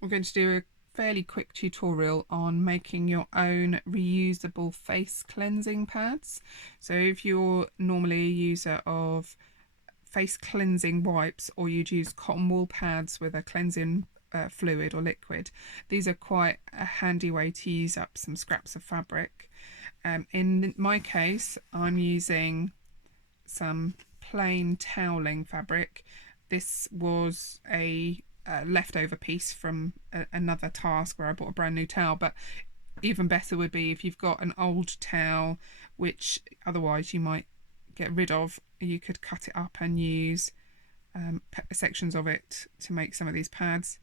we're going to do a fairly quick tutorial on making your own reusable face cleansing pads. So if you're normally a user of face cleansing wipes, or you'd use cotton wool pads with a cleansing fluid or liquid, these are quite a handy way to use up some scraps of fabric. In my case, I'm using some plain toweling fabric. This was a leftover piece from another task where I bought a brand new towel, but even better would be if you've got an old towel which otherwise you might get rid of, you could cut it up and use sections of it to make some of these pads.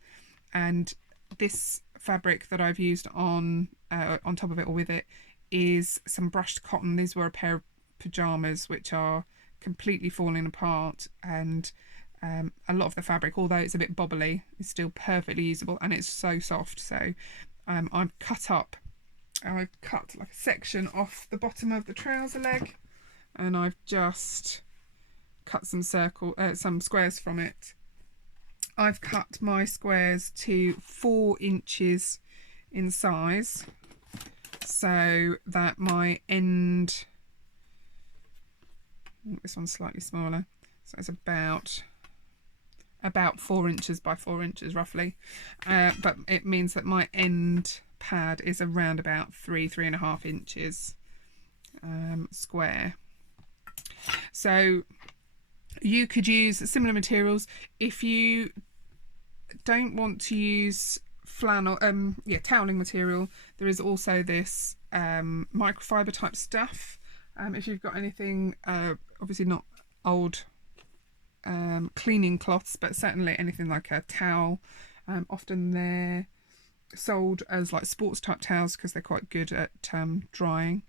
And this fabric that I've used on top of it or with it is some brushed cotton. These were a pair of pyjamas which are completely falling apart, and a lot of the fabric, although it's a bit bobbly, is still perfectly usable, and it's so soft. So I've cut like a section off the bottom of the trouser leg, and I've just cut some squares from it. I've cut my squares to 4 inches in size, so that my end, this one's slightly smaller, so it's about 4 inches by 4 inches roughly, but it means that my end pad is around about 3.5 inches square. So you could use similar materials. If you don't want to use flannel, toweling material, there is also this microfiber type stuff. If you've got anything, obviously not old cleaning cloths, but certainly anything like a towel, often they're sold as like sports type towels because they're quite good at drying.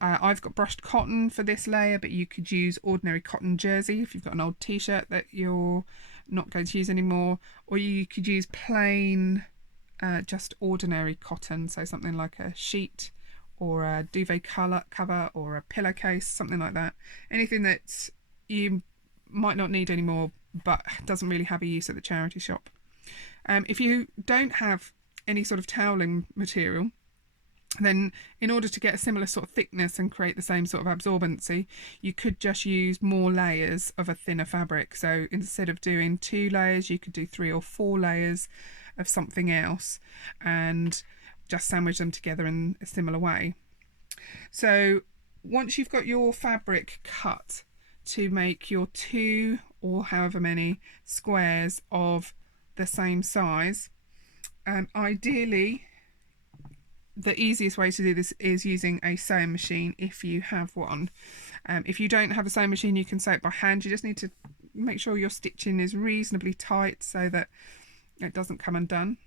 I've got brushed cotton for this layer, but you could use ordinary cotton jersey if you've got an old t-shirt that you're not going to use anymore, or you could use plain just ordinary cotton, so something like a sheet or a duvet cover or a pillowcase, something like that. Anything that you might not need anymore but doesn't really have a use at the charity shop. If you don't have any sort of toweling material, then in order to get a similar sort of thickness and create the same sort of absorbency, you could just use more layers of a thinner fabric. So instead of doing 2 layers, you could do 3 or 4 layers of something else and just sandwich them together in a similar way. So once you've got your fabric cut to make your 2 or however many squares of the same size, ideally the easiest way to do this is using a sewing machine if you have one. If you don't have a sewing machine, you can sew it by hand. You just need to make sure your stitching is reasonably tight so that it doesn't come undone.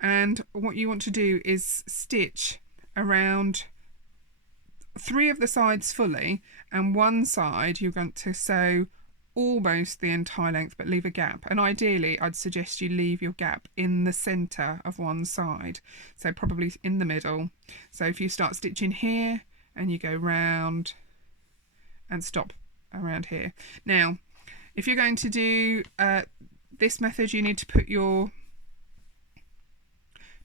And what you want to do is stitch around 3 of the sides fully, and 1 side you're going to sew almost the entire length but leave a gap, and ideally I'd suggest you leave your gap in the center of one side, so probably in the middle. So if you start stitching here and you go round and stop around here. Now if you're going to do this method, you need to put your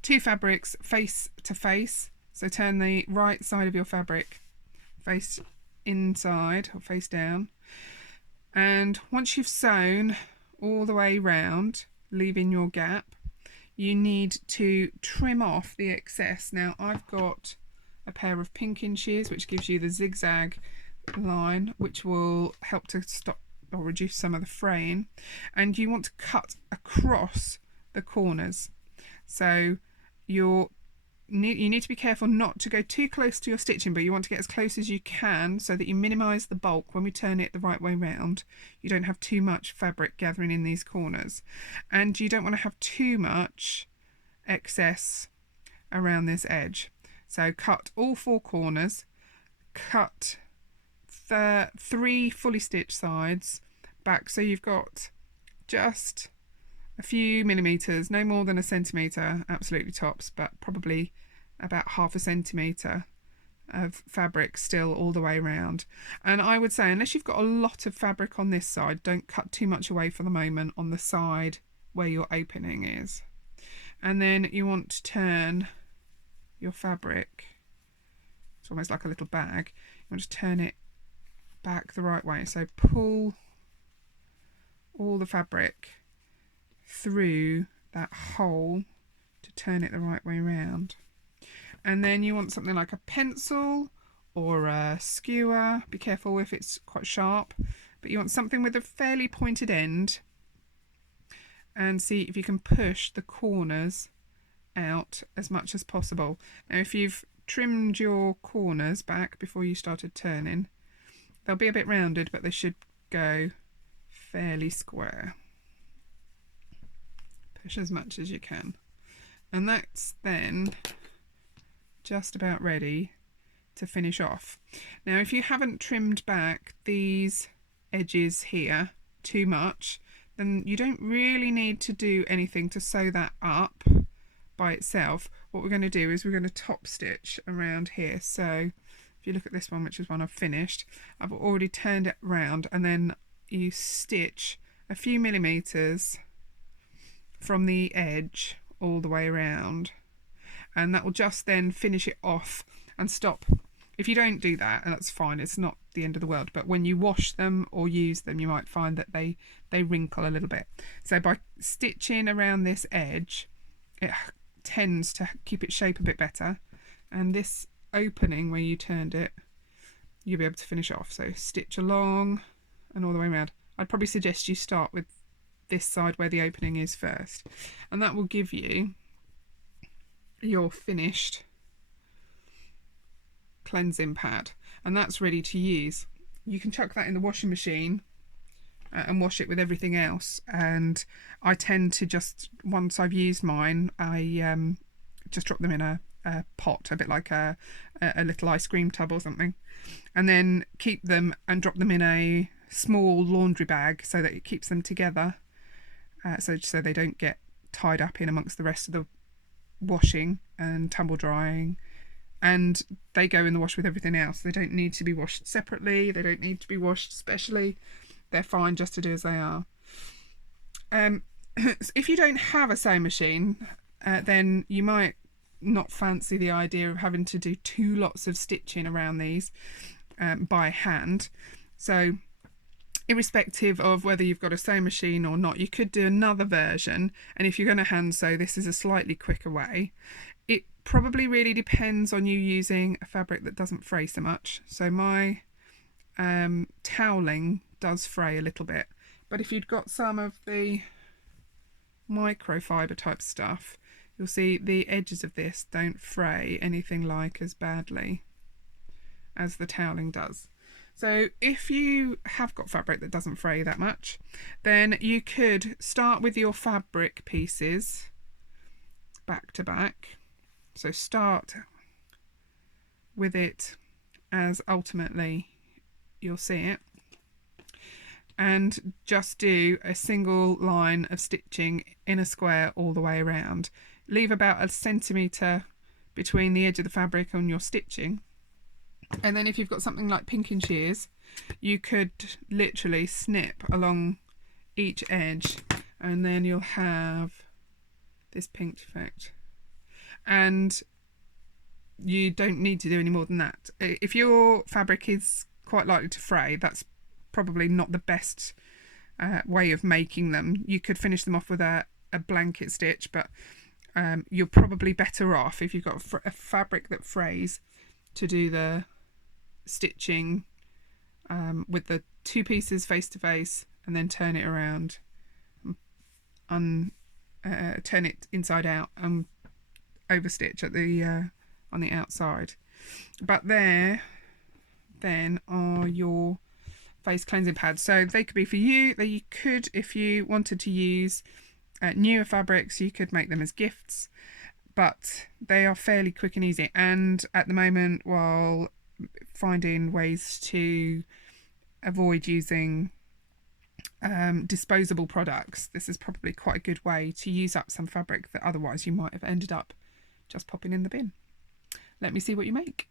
2 fabrics face to face, so turn the right side of your fabric face inside or face down. And once you've sewn all the way round, leaving your gap, you need to trim off the excess. Now I've got a pair of pinking shears which gives you the zigzag line, which will help to stop or reduce some of the fraying, and you want to cut across the corners. So you need to be careful not to go too close to your stitching, but you want to get as close as you can so that you minimise the bulk when we turn it the right way round. You don't have too much fabric gathering in these corners, and you don't want to have too much excess around this edge. So cut all 4 corners, cut 3 fully stitched sides back, so you've got just a few millimeters, no more than a centimetre, absolutely tops, but probably about half a centimetre of fabric still all the way around. And I would say, unless you've got a lot of fabric on this side, don't cut too much away for the moment on the side where your opening is. and then you want to turn your fabric, it's almost like a little bag, you want to turn it back the right way. So pull all the fabric through that hole to turn it the right way around. And then you want something like a pencil or a skewer. Be careful if it's quite sharp, but you want something with a fairly pointed end, and see if you can push the corners out as much as possible. Now if you've trimmed your corners back before you started turning, they'll be a bit rounded, but they should go fairly square. Push as much as you can, and that's then just about ready to finish off. Now if you haven't trimmed back these edges here too much, then you don't really need to do anything to sew that up by itself. What we're going to do is we're going to top stitch around here. So if you look at this one, which is one I've finished, I've already turned it round, and then you stitch a few millimeters from the edge all the way around, and that will just then finish it off and stop. If you don't do that, and that's fine, it's not the end of the world, but when you wash them or use them, you might find that they wrinkle a little bit. So by stitching around this edge, it tends to keep its shape a bit better, and this opening where you turned it, you'll be able to finish off. So stitch along and all the way around. I'd probably suggest you start with this side where the opening is first, and that will give you your finished cleansing pad, and that's ready to use. You can chuck that in the washing machine and wash it with everything else, and I tend to just, once I've used mine, I just drop them in a pot, a bit like a little ice cream tub or something, and then keep them and drop them in a small laundry bag so that it keeps them together, so they don't get tied up in amongst the rest of the washing and tumble drying, and they go in the wash with everything else. They don't need to be washed separately, they don't need to be washed specially, they're fine just to do as they are. If you don't have a sewing machine, then you might not fancy the idea of having to do two lots of stitching around these by hand. So irrespective of whether you've got a sewing machine or not, you could do another version, and if you're going to hand sew, this is a slightly quicker way. It probably really depends on you using a fabric that doesn't fray so much. So my toweling does fray a little bit, but if you'd got some of the microfiber type stuff, you'll see the edges of this don't fray anything like as badly as the toweling does. So if you have got fabric that doesn't fray that much, then you could start with your fabric pieces back to back. So start with it as ultimately you'll see it, and just do a single line of stitching in a square all the way around. Leave about 1 centimetre between the edge of the fabric and your stitching, and then if you've got something like pinking shears, you could literally snip along each edge, and then you'll have this pinked effect, and you don't need to do any more than that. If your fabric is quite likely to fray, that's probably not the best way of making them. You could finish them off with a blanket stitch, but you're probably better off, if you've got a fabric that frays, to do the stitching with the two pieces face to face, and then turn it around, turn it inside out, and over stitch at the on the outside. But there then are your face cleansing pads. So they could be for you. You could, if you wanted to use newer fabrics, you could make them as gifts, but they are fairly quick and easy. And at the moment, while finding ways to avoid using disposable products, this is probably quite a good way to use up some fabric that otherwise you might have ended up just popping in the bin. Let me see what you make.